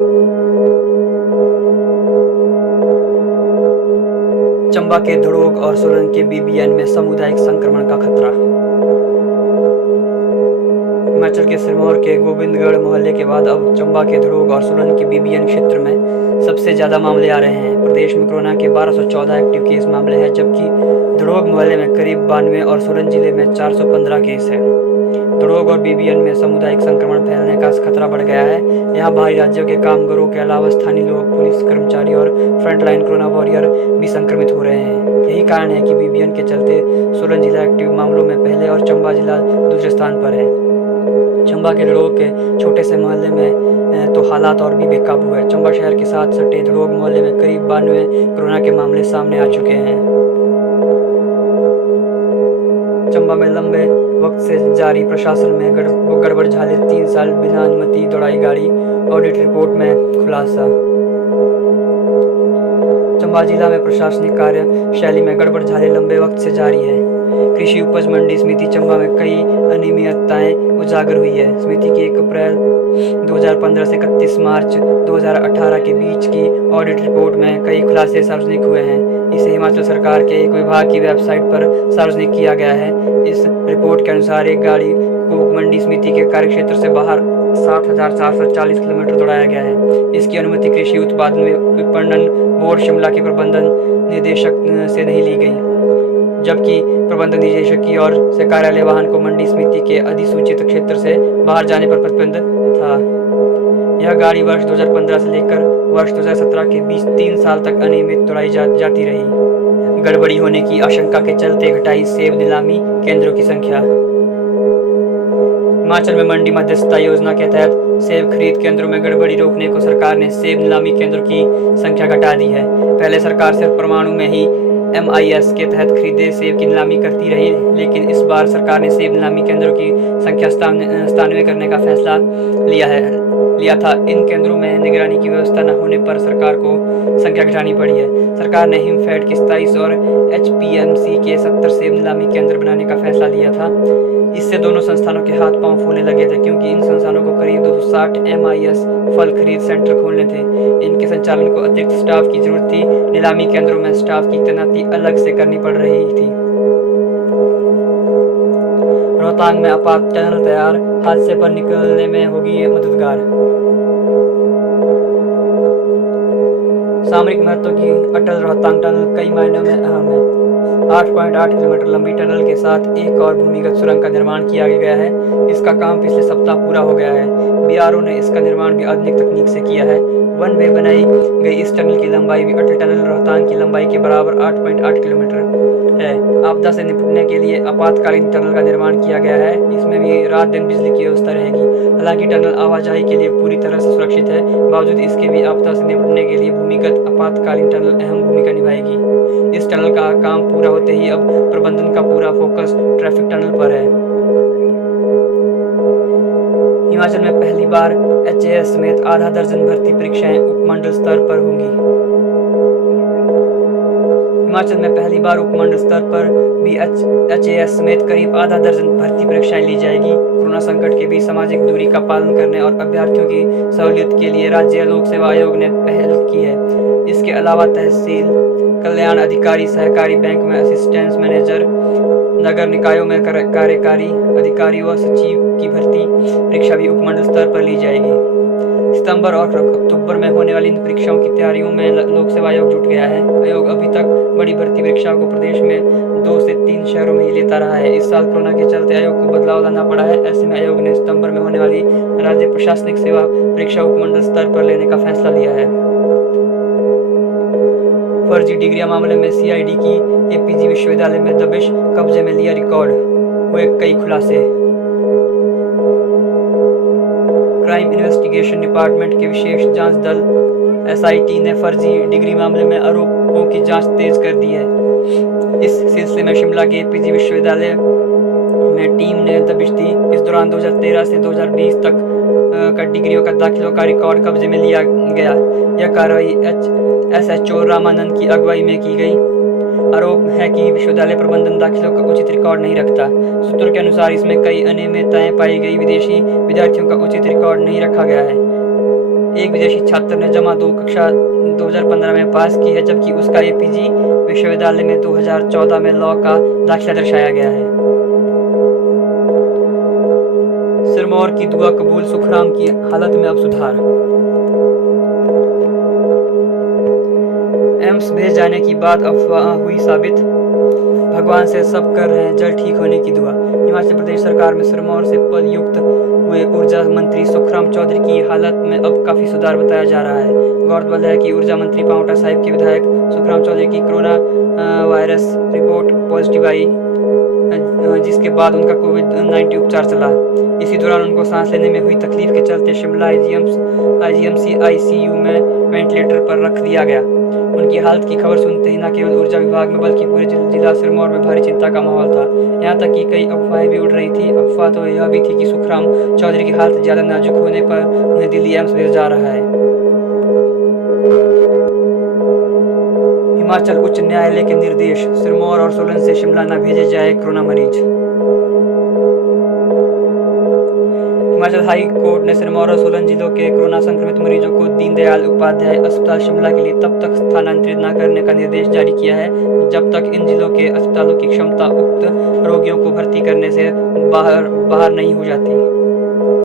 चंबा के धड़ोग और सोलन के बीबीएन में सामुदायिक संक्रमण का खतरा। हिमाचल के सिरमौर के गोविंदगढ़ मोहल्ले के बाद अब चंबा के धड़ोग और सोलन के बीबीएन क्षेत्र में सबसे ज़्यादा मामले आ रहे हैं। प्रदेश में कोरोना के 1214 एक्टिव केस मामले हैं, जबकि धड़ोग मोहल्ले में करीब 92 और सोलन जिले में 415 केस हैं। धड़ोग और बीबीएन में सामुदायिक संक्रमण फैलने का खतरा बढ़ गया है। यहाँ बाहरी राज्यों के कामगारों के अलावा स्थानीय लोग, पुलिस कर्मचारी और फ्रंटलाइन कोरोना वॉरियर भी संक्रमित हो रहे हैं। यही कारण है कि बीबीएन के चलते सोलन जिला एक्टिव मामलों में पहले और चंबा जिला दूसरे स्थान पर है। चंबा के धड़ोग के छोटे से मोहल्ले में तो हालात और भी बेकाबू है। चंबा शहर के साथ सटे धड़ोग मोहल्ले में करीब 92 कोरोना के मामले सामने आ चुके हैं। चंबा में लंबे वक्त से जारी प्रशासन में गड़बड़झाले, 3 साल बिना अनुमति दौड़ाई गाड़ी, ऑडिट रिपोर्ट में खुलासा। चंबा जिला में प्रशासनिक कार्यशैली में गड़बड़झाले लंबे वक्त से जारी है। कृषि उपज मंडी समिति चंबा में कई अनियमितताएं उजागर हुई है। समिति की 1 अप्रैल 2015 से 31 मार्च 2018 के बीच की ऑडिट रिपोर्ट में कई खुलासे सार्वजनिक हुए हैं। इसे हिमाचल सरकार के एक विभाग की वेबसाइट पर सार्वजनिक किया गया है। इस रिपोर्ट के अनुसार एक गाड़ी को मंडी समिति के कार्यक्षेत्र से बाहर 60,440 किलोमीटर दौड़ाया गया है। इसकी अनुमति कृषि उत्पादन विपणन बोर्ड शिमला के प्रबंधन निदेशक से नहीं ली गई, जबकि प्रबंधन निदेशक की ओर से कार्यालय वाहन को मंडी समिति के अधिसूचित क्षेत्र से बाहर जाने पर प्रतिबंध था। यह गाड़ी वर्ष 2015 से लेकर वर्ष 2017 के बीच 3 साल तक अनियमित दौड़ाई जाती रही। गड़बड़ी होने की आशंका के चलते घटाई सेब नीलामी केंद्रों की संख्या। हिमाचल में मंडी मध्यस्थता योजना के तहत सेब खरीद केंद्रों में गड़बड़ी रोकने को सरकार ने सेब नीलामी केंद्रों की संख्या घटा दी है। पहले सरकार सिर्फ परमाणु में ही MIS के तहत खरीदे सेब की नीलामी करती रही, लेकिन इस बार सरकार ने सेब नीलामी केंद्रों की संख्या 97 करने का फैसला लिया था। इन केंद्रों में निगरानी की व्यवस्था न होने पर सरकार को संख्या घटानी पड़ी है। सरकार ने हिमफेड के 27 और HPMC के 70 सेब नीलामी केंद्र बनाने का फैसला लिया था। इससे दोनों संस्थानों के हाथ पांव फूलने लगे थे, क्योंकि इन संस्थानों को करीब 260 MIS फल खरीद सेंटर खोलने थे। इनके संचालन को अतिरिक्त स्टाफ की जरूरत थी। नीलामी केंद्रों में स्टाफ की तैनाती अलग से करनी पड़ रही थी। रोहतांग में आपात टनल तैयार, हादसे पर निकलने में होगी मददगार। सामरिक महत्व की अटल रोहतांग टनल कई मायनों में अहम है। 8.8 किलोमीटर लंबी टनल के साथ एक और भूमिगत सुरंग का निर्माण किया गया है। इसका काम पिछले सप्ताह पूरा हो गया है। BRO ने इसका निर्माण भी आधुनिक तकनीक से किया है। वन वे बनाई गई इस टनल की लंबाई भी अटल टनल रोहतांग की लंबाई के बराबर 8.8 किलोमीटर है। आपदा से निपटने के लिए आपातकालीन टनल का निर्माण किया गया है। इसमें भी रात दिन बिजली की व्यवस्था रहेगी। हालांकि टनल आवाजाही के लिए पूरी तरह से सुरक्षित है, बावजूद इसके भी आपदा से निपटने के लिए भूमिगत आपातकालीन टनल अहम भूमिका निभाएगी। इस टनल का काम पूरा होते ही अब प्रबंधन का पूरा फोकस ट्रैफिक टनल पर है। हिमाचल में पहली बार HAS समेत आधा दर्जन भर्ती परीक्षाएं उपमंडल स्तर पर होंगी। हिमाचल में पहली बार उपमंडल स्तर पर भी HAS समेत करीब आधा दर्जन भर्ती परीक्षाएं ली जाएगी। कोरोना संकट के बीच सामाजिक दूरी का पालन करने और अभ्यर्थियों की सहूलियत के लिए राज्य लोक सेवा आयोग ने पहल की है। इसके अलावा तहसील कल्याण अधिकारी, सहकारी बैंक में असिस्टेंस मैनेजर, नगर निकायों में कार्यकारी अधिकारी व सचिव की भर्ती परीक्षा भी उपमंडल स्तर पर ली जाएगी। सितंबर और अक्टूबर में होने वाली इन परीक्षाओं की तैयारियों में लोक सेवा आयोग जुट गया है। आयोग अभी तक बड़ी भर्ती परीक्षाओं को प्रदेश में 2 से 3 शहरों में ही लेता रहा है। इस साल कोरोना के चलते आयोग को बदलाव लाना पड़ा है। ऐसे में आयोग ने सितंबर में होने वाली राज्य प्रशासनिक सेवा परीक्षा उपमंडल स्तर पर लेने का फैसला लिया है। फर्जी डिग्रियां मामले में CID की APG विश्वविद्यालय में दबिश, कब्जे में लिया रिकॉर्ड, हुए कई खुलासे। क्राइम इन्वेस्टिगेशन डिपार्टमेंट के विशेष जांच दल SIT ने फर्जी डिग्री मामले में आरोपों की जांच तेज कर दी है। इस सिलसिले में शिमला के APG विश्वविद्यालय में टीम ने दबिश दी। इस दौरान 2013 से 2020 तक का डिग्रियों का दाखिलों का रिकॉर्ड कब्जे में लिया गया। यह कार्रवाई SHO रामानंद की अगुवाई में की गई। आरोप है कि विश्वविद्यालय प्रबंधन दाखिलों का उचित रिकॉर्ड नहीं रखता। सूत्रों के अनुसार इसमें कई अनियमितताएं पाई गई। विदेशी विद्यार्थियों का उचित रिकॉर्ड नहीं रखा गया है। एक विदेशी छात्र ने जमा 2 कक्षा 2015 में पास की है, जबकि उसका एपीजी विश्वविद्यालय में 2014 में लॉ का दाखिला दर्शाया गया है। सिरमौर की दुआ कबूल, सुखराम की हालत में अब सुधार। एम्स भेज जाने की बात अफवाह हुई साबित, भगवान से सब कर रहे हैं जल्द ठीक होने की दुआ। हिमाचल प्रदेश सरकार में सिरमौर से पदयुक्त हुए ऊर्जा मंत्री सुखराम चौधरी की हालत में अब काफ़ी सुधार बताया जा रहा है। गौरतलब है कि ऊर्जा मंत्री पांवटा साहिब के विधायक सुखराम चौधरी की कोरोना वायरस रिपोर्ट पॉजिटिव आई, जिसके बाद उनका कोविड-19 उपचार चला। इसी दौरान उनको सांस लेने में हुई तकलीफ के चलते शिमला आईजीएमसी आईसीयू में वेंटिलेटर पर रख दिया गया। उनकी हालत की खबर सुनते ही न केवल ऊर्जा विभाग में बल्कि पूरे जिला सिरमौर में भारी चिंता का माहौल था। यहाँ तक कि कई अफवाहें भी उड़ रही थी। अफवाह तो यह भी थी कि सुखराम चौधरी की हालत ज़्यादा नाजुक होने पर उन्हें दिल्ली एम्स भेजा जा रहा है। हिमाचल उच्च न्यायालय के निर्देश, सिरमौर और सोलन से शिमला न भेजे जाए कोरोना मरीज। हिमाचल हाई कोर्ट ने सिरमौर और सोलन जिलों के कोरोना संक्रमित मरीजों को दीनदयाल उपाध्याय अस्पताल शिमला के लिए तब तक स्थानांतरित न करने का निर्देश जारी किया है जब तक इन जिलों के अस्पतालों की क्षमता उक्त रोगियों को भर्ती करने से बाहर नहीं हो जाती।